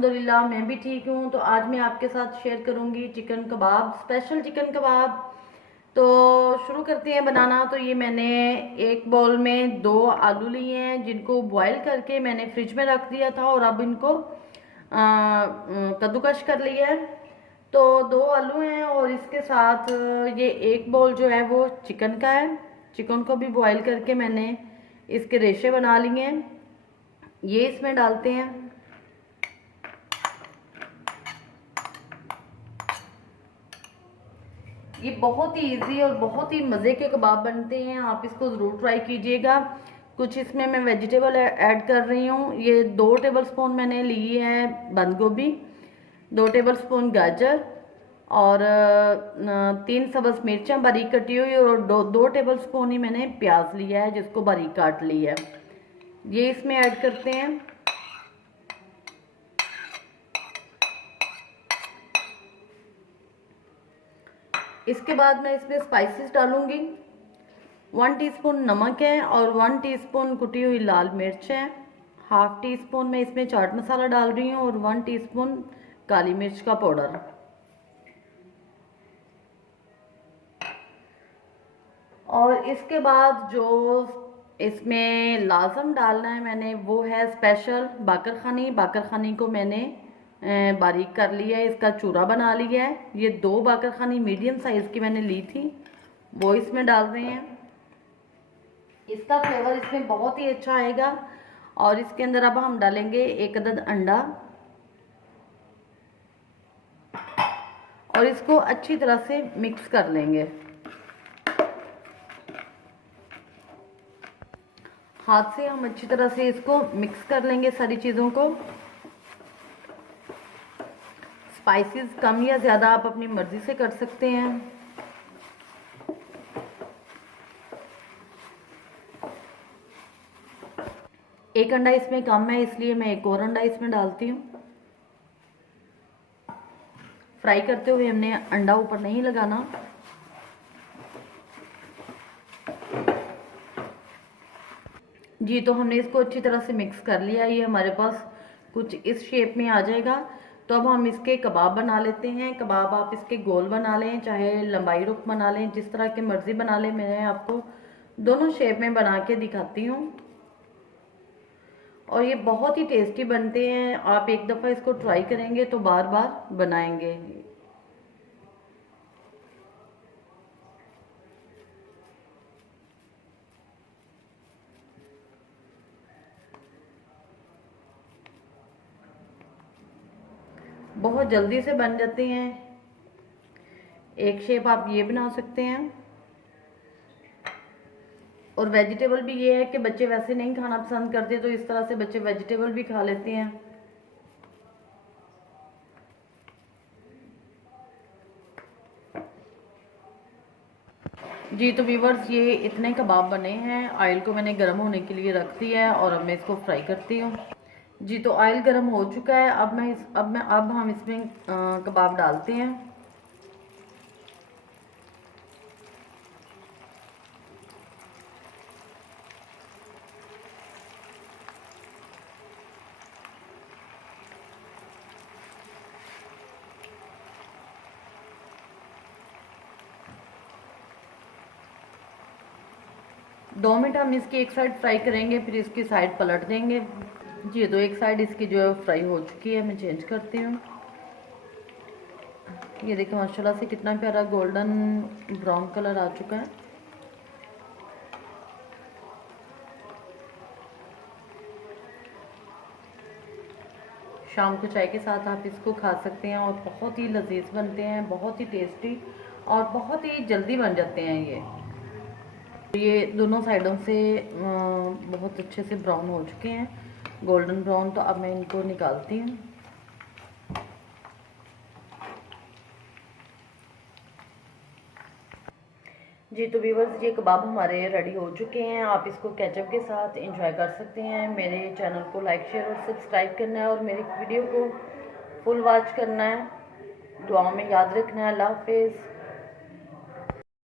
अल्हम्दुलिल्लाह मैं भी ठीक हूँ। तो आज मैं आपके साथ शेयर करूँगी चिकन कबाब, स्पेशल चिकन कबाब। तो शुरू करते हैं बनाना। तो ये मैंने एक बाउल में 2 आलू लिए हैं जिनको बॉईल करके मैंने फ्रिज में रख दिया था और अब इनको कद्दूकश कर लिया है। तो 2 आलू हैं और इसके साथ ये एक बाउल जो है वो चिकन का है। चिकन को भी बॉईल करके मैंने इसके रेशे बना लिए हैं, ये इसमें डालते हैं। ये बहुत ही इजी और बहुत ही मज़े के कबाब बनते हैं, आप इसको ज़रूर ट्राई कीजिएगा। कुछ इसमें मैं वेजिटेबल ऐड कर रही हूँ। ये 2 टेबलस्पून मैंने ली है बंद गोभी, 2 टेबलस्पून गाजर और 3 सब्ज़ मिर्चें बारीक कटी हुई और 2 टेबलस्पून ही मैंने प्याज लिया है जिसको बारीक काट लिया है। ये इसमें ऐड करते हैं। इसके बाद मैं इसमें स्पाइसेस डालूंगी। 1 टीस्पून नमक है और 1 टीस्पून कुटी हुई लाल मिर्च है। हाफ टी स्पून मैं इसमें चाट मसाला डाल रही हूँ और 1 टीस्पून काली मिर्च का पाउडर। और इसके बाद जो इसमें लाजम डालना है मैंने वो है स्पेशल बाकरखानी। बाकरखानी को मैंने बारीक कर लिया है, इसका चूरा बना लिया है। ये 2 बाकरखानी मीडियम साइज़ की मैंने ली थी, वो इसमें डाल रहे हैं। इसका फ्लेवर इसमें बहुत ही अच्छा आएगा। और इसके अंदर अब हम डालेंगे 1 अदद अंडा और इसको अच्छी तरह से मिक्स कर लेंगे। हाथ से हम अच्छी तरह से इसको मिक्स कर लेंगे सारी चीज़ों को। स्पाइसेस कम या ज़्यादा आप अपनी मर्ज़ी से कर सकते हैं। एक अंडा इसमें कम है इसलिए मैं एक और अंडा इसमें डालती हूँ। फ्राई करते हुए हमने अंडा ऊपर नहीं लगाना। जी, तो हमने इसको अच्छी तरह से मिक्स कर लिया। ये हमारे पास कुछ इस शेप में आ जाएगा। तो अब हम इसके कबाब बना लेते हैं। कबाब आप इसके गोल बना लें, चाहे लंबाई रुख बना लें, जिस तरह की मर्ज़ी बना लें। मैं आपको दोनों शेप में बना के दिखाती हूँ और ये बहुत ही टेस्टी बनते हैं। आप एक दफ़ा इसको ट्राई करेंगे तो बार बार बनाएंगे। बहुत जल्दी से बन जाते हैं। एक शेप आप ये बना सकते हैं। और वेजिटेबल भी ये है कि बच्चे वैसे नहीं खाना पसंद करते तो इस तरह से बच्चे वेजिटेबल भी खा लेते हैं। जी, तो व्यूवर्स ये इतने कबाब बने हैं। ऑयल को मैंने गर्म होने के लिए रख दिया है और अब मैं इसको फ्राई करती हूँ। जी, तो ऑयल गर्म हो चुका है। अब हम इसमें कबाब डालते हैं। दो मिनट हम इसकी एक साइड फ्राई करेंगे, फिर इसकी साइड पलट देंगे। जी, तो एक साइड इसकी जो है फ्राई हो चुकी है, मैं चेंज करती हूँ। ये देखिए माशाल्लाह से कितना प्यारा गोल्डन ब्राउन कलर आ चुका है। शाम को चाय के साथ आप इसको खा सकते हैं और बहुत ही लजीज बनते हैं, बहुत ही टेस्टी और बहुत ही जल्दी बन जाते हैं। ये दोनों साइडों से बहुत अच्छे से ब्राउन हो चुके हैं, गोल्डन ब्राउन। तो अब मैं इनको निकालती हूँ। जी, तो व्यूवर्स ये कबाब हमारे रेडी हो चुके हैं। आप इसको केचप के साथ एंजॉय कर सकते हैं। मेरे चैनल को लाइक शेयर और सब्सक्राइब करना है और मेरी वीडियो को फुल वॉच करना है। दुआओं में याद रखना है। अल्लाह हाफिज़।